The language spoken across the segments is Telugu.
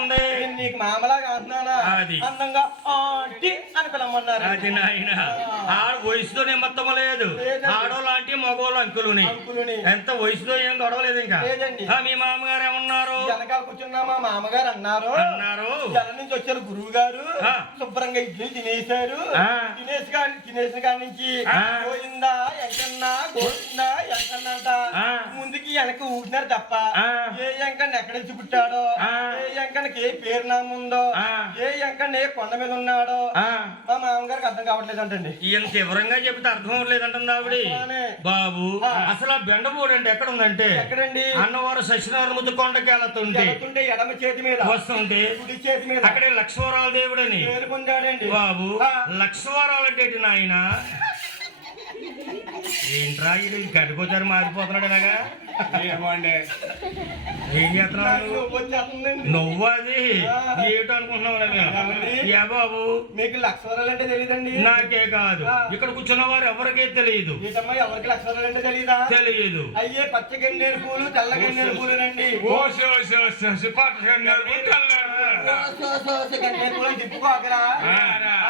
నీకు మామలాగా అంటున్నానా అది అందంగా ఆంటీ అని పిలవమన్నారు. అది నాయన ఆడ వయసుతోనే మొత్తం లేదు. ఆడోళ్ళంటి మగోళ్ళు అంకులుని ఎంత వయసులో ఏం గొడవలేదు ఇంకా. మీ మామగారు ఏమన్నారు? వెనకాల కూర్చున్నా మా మామగారు అన్నారు జనం నుంచి వచ్చారు గురువు గారు శుభ్రంగా ఇడ్లీ తినేశారు. తినేసిన కాడి నుంచి పోయిందా ఎంకన్నా గోయిందా ఎంకన్నా అంట ముందుకి వెనక ఊపినారు తప్ప ఏ ఎంకన్నా ఎక్కడ పుట్టాడో ఏ ఎంకన్నకి ఏ పేరునామం ఉందో ఏ ఎంకన్నా ఏ కొండ మీద ఉన్నాడో మా మామగారికి అర్థం కావట్లేదు అంటండి. ఈయన వివరంగా చెబితే అర్థం అవ్వలేదంటుంది ఆవిడ. బాబు అసలు ఆ బెండపూడి అంటే ఎక్కడ ఉందంటే ఎక్కడండి? అన్నవారు సత్యనారాయణ కొండకి వెళ్తుంటే ఎడమ చేతి మీద వస్తుంటే కుడి చేతి మీద అక్కడే లక్ష్మవరాల దేవుడని పేరు పొందాడండి. బాబు లక్ష్మవరాలు అంటే నాయన ఏంట్రా ఇది గడిపోతారు మారిపోతున్నాడు ఇలాగా ఏం చేస్తున్నావు నువ్వు? అది ఏటో అనుకుంటున్నావు బాబు. మీకు లక్ష్మరాలు అంటే తెలియదండి? నాకే కాదు ఇక్కడ కూర్చున్న వారు ఎవరికే తెలియదు. ఎవరికి లక్ష్మరాలు అంటే తెలియదా? తెలియదు. అయ్యే పచ్చ గన్నేరు పూలు తెల్ల గన్నేరు పూలు రండి. గన్నేరు పూలు తిప్పుకోకరా.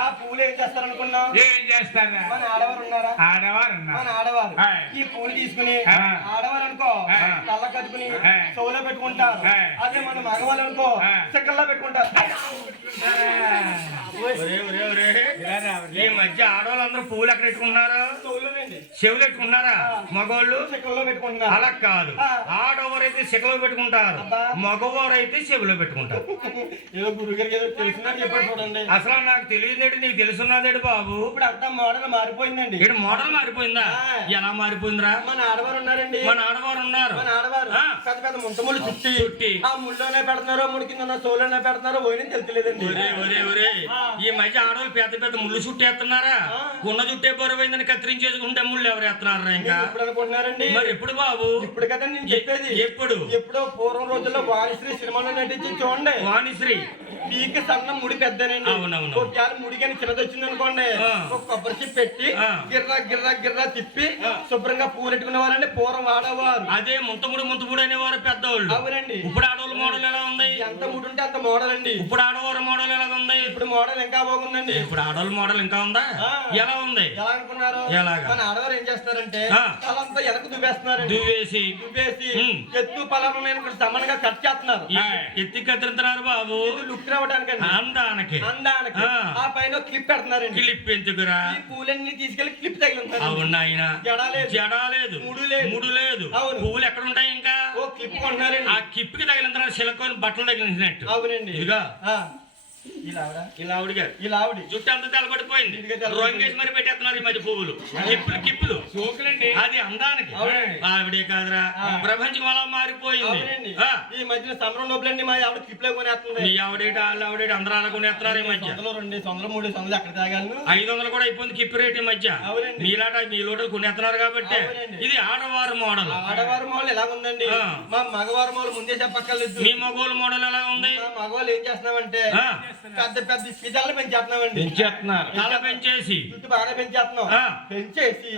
ఆ పూలు ఏం చేస్తారు అనుకున్నావు? ఏం చేస్తారా? మన ఆడవారు ఉన్నారా? ఆడవారు మన ఆడవారు ఈ పూలు తీసుకుని ఆడవారు అనుకో కళ్ళ కట్టుకుని చెవులో పెట్టుకుంటారు. అదే మన మగవాళ్ళు అనుకో చెక్కల్లో పెట్టుకుంటారు. ఈ మధ్య ఆడవాళ్ళందరూ పూలు ఎక్కడ పెట్టుకుంటున్నారు? చెవులు పెట్టుకుంటున్నారా? మగవాళ్ళు చెక్కల్లో పెట్టుకుంటున్నారు. అలా కాదు. ఆడవారైతే చెక్కలో పెట్టుకుంటారు, మగవారైతే చెవిలో పెట్టుకుంటారు. ఏదో గురుగారికి ఏదో తెలిసినట్టు చెప్పాడు చూడండి. అసలు నాకు తెలియదేడు నీకు తెలుసున్నదేడు బాబు. ఇప్పుడు అంతా మోడల్ మారిపోయిందండి. ఇక్కడ మోడల్ మారిపోయిందా? ఎలా మారిపోయిందిరా? మన ఆడవారు ఉన్నారండి. మన ఆడవారు ఉన్నారు. మన ఆడవారు పెద్ద పెద్ద ముంతములు చుట్టి ఆ ముళ్ళోనే పెడుతున్నారో ముడి కింద సోలోనే పెడుతున్నారో పోయిన తెలియలేదండి. ఈ మధ్య ఆడవాళ్ళు పెద్ద పెద్ద ముళ్ళు చుట్టేస్తున్నారా? ఉన్న చుట్టే బరువైందని కత్తిరించేసుకుంటే ముళ్ళు ఎవరు ఎత్తున్నారా? ఇంకా ఎప్పుడు అనుకుంటున్నారండి? మరి ఎప్పుడు బాబు? ఇప్పుడు కదా నేను చెప్పేది. ఎప్పుడో పూర్వం రోజుల్లో వాణిశ్రీ సినిమాలో నటించి చూడండి. వాణిశ్రీ పీక సన్న ముడి పెద్దనండి. ఒకవేళ ముడి కానీ చిన్నది వచ్చింది అనుకోండి ఒక కొబ్బరి చిప్ పెట్టి గిర్రా గిర్రా గిర్రా తిప్పి శుభ్రంగా పూలెట్టుకునే వాళ్ళండి పూర్వం వాడేవారు. అదే ముంతముడు అనేవారు పెద్దవాళ్ళు. అవునండి. ఇప్పుడు ఆడవాళ్ళ మోడల్ ఎలా ఉంది? ఎంత ముడి ఉంటే అంత మోడల్ అండి. ఇప్పుడు ఆడవారి మోడల్ ఎలా ఉంది? ఇప్పుడు మోడల్ ఇంకా బాగుందండి. ఇప్పుడు ఆడవాళ్ళ మోడల్ ఇంకా ఉందా? ఎలా ఉంది? ఎలా అనుకున్నారు? మన ఆడవారు ఏం చేస్తారంటే తలంతా వెనక దువ్వేసి ఎత్తు పలాలు సమానంగా కట్ చేస్తున్నారు. ఎత్తి కత్తిరుతున్నారు బాబు. లుక్ రావడానికి అందానికి ఆ పైన క్లిప్ పెడుతున్నారండి. క్లిప్ ఎందుకురా? ఈ పూలన్నీ తీసుకెళ్లి క్లిప్ తగిలింటారు. అవునా? ఆయన జడా లేదు, ముడు లేదు. పువ్వులు ఎక్కడ ఉంటాయి? ఇంకా ఓ క్లిప్ కొంటున్నారండి. ఆ క్లిప్ కి తగిలిన సిలికాన్ బట్టలు తగిలినట్టు. అవునండి. ఇదిగా ఇలా ఆవిడ జుట్టు అంతా తెల్లబడిపోయింది. రంగేసి మరి పెట్టేస్తున్నారు ఈ మధ్య పువ్వులు కిప్పులు. అది అందానికి. ఆవిడే కాదురా, ప్రపంచం అలా మారిపోయింది. ఈ మధ్యన సంబరం లోపలండి మా ఆవిడ క్లిప్లే కొనేస్తుంది. మీ ఆవిడేట ఆవిడేట అందరూ అలా కొనేస్తున్నారు ఈ మధ్య. 200, 300 ఎక్కడ తాగాను. 500 కూడా అయిపోయింది కిప్పు రేట్ ఈ మధ్య. మీ లోటలు కొనేస్తున్నారు కాబట్టి ఇది ఆడవారు మోడల్. ఆడవారు మోడల్ ఎలా ఉందండి? మా మగవారు మోడల్ ముందే చెప్పక్కర్లేదు. మీ మగవాళ్ళ మోడల్ ఎలా ఉంది? మగవాళ్ళు ఏం చేస్తున్నామంటే పెద్ద పెద్ద స్పీకర్లు పెంచేస్తున్నామండి. తల పెంచేసి చుట్టూ బాగా పెంచేస్తున్నాం. పెంచేసి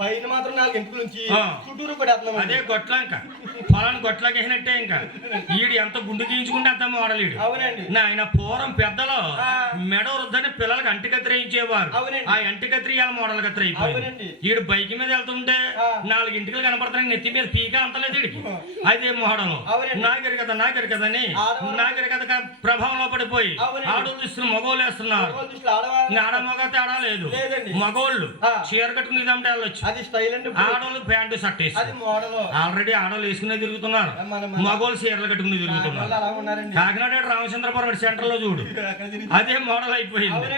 పైన మాత్రం 4 ఇంటి నుంచి చుట్టూరు పడేస్తున్నాం. అదే గొట్లంక పొలాన్ని గొట్లకి వేసినట్టే. ఇంకా ఈడు ఎంత గుండు గీయించుకుంటే అంత మోడల్ ఈడు. అవునండి. ఆయన పూర్వం పెద్దలో మెడ వృద్దని పిల్లలకి అంటి కత్తిరించేవారు. ఆ అంటి కత్తిరియాల మోడల్ కత్తిరి అయిపోయింది. ఈడు బైక్ మీద వెళ్తుంటే 4 ఇంటికలు కనపడుతున్నాయి, నెత్తి మీద పీక అంతలేదు ఈడికి. అదే మోడల్. నాగరి కదా ప్రభావంలో పడిపోయి ఆడోళ్ళు ఇస్తున్న మగోళ్ళు వేస్తున్నారు. ఆడ మగ తేడా లేదు. మగోళ్ళు చీర కట్టుకుని ఇదంటే వెళ్ళొచ్చు. ఆడోళ్ళు ప్యాంటు షర్ట్ వేసి ఆల్రెడీ ఆడోళ్ళు వేసుకునే తిరుగుతున్నారు. మగోళ్ళు చీరలు కట్టుకుని తిరుగుతున్నారు. కాకినాడ రామచంద్రపురం సెంటర్ లో చూడు అదే మోడల్ అయిపోయింది.